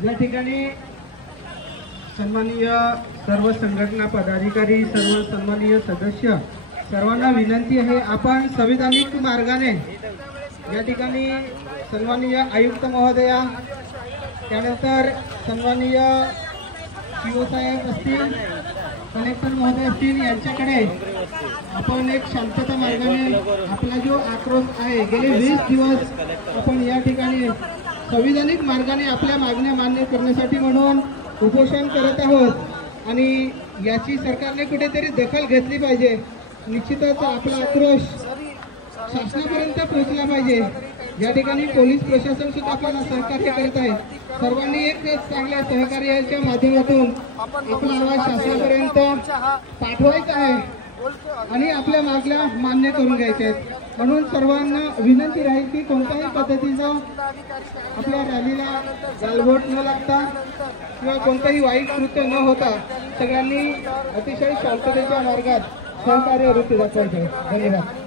या ठिकाणी सन्माननीय सर्व संघटना पदाधिकारी, सर्व सन्माननीय सदस्य, सर्वांना विनंती आहे आपण संविधानिक मार्गाने या ठिकाणी सन्माननीय आयुक्त महोदया, त्यानंतर सन्माननीय पीओ साहेब असतील, कलेक्टर महोदय असतील, यांच्याकडे आपण एक शांतता मार्गाने आपला जो आक्रोश आहे गेले 20 दिवस आपण या ठिकाणी संविधानिक मार्गाने आपल्या मागण्या मान्य करण्यासाठी म्हणून उपोषण करत आहोत आणि याची सरकारने कुठेतरी दखल घेतली पाहिजे। निश्चितच आपला आक्रोश शासनापर्यंत पोहोचला पाहिजे। या ठिकाणी पोलीस प्रशासन सुद्धा आपल्याला सहकार्य करत आहे। सर्वांनी एक चांगल्या सहकार्याच्या माध्यमातून आपला आवाज शासनापर्यंत पाठवायचा आहे आणि आपल्या मागण्या मान्य करून घ्यायच्या आहेत। म्हणून सर्वांना विनंती राहील की कोणत्याही पद्धतीचं आपल्या रॅलीला गालबोट न लागता किंवा कोणताही वाईट कृत्य न होता सगळ्यांनी अतिशय शांततेच्या मार्गात सहकार्य वृत्ती दाखवायचे। धन्यवाद।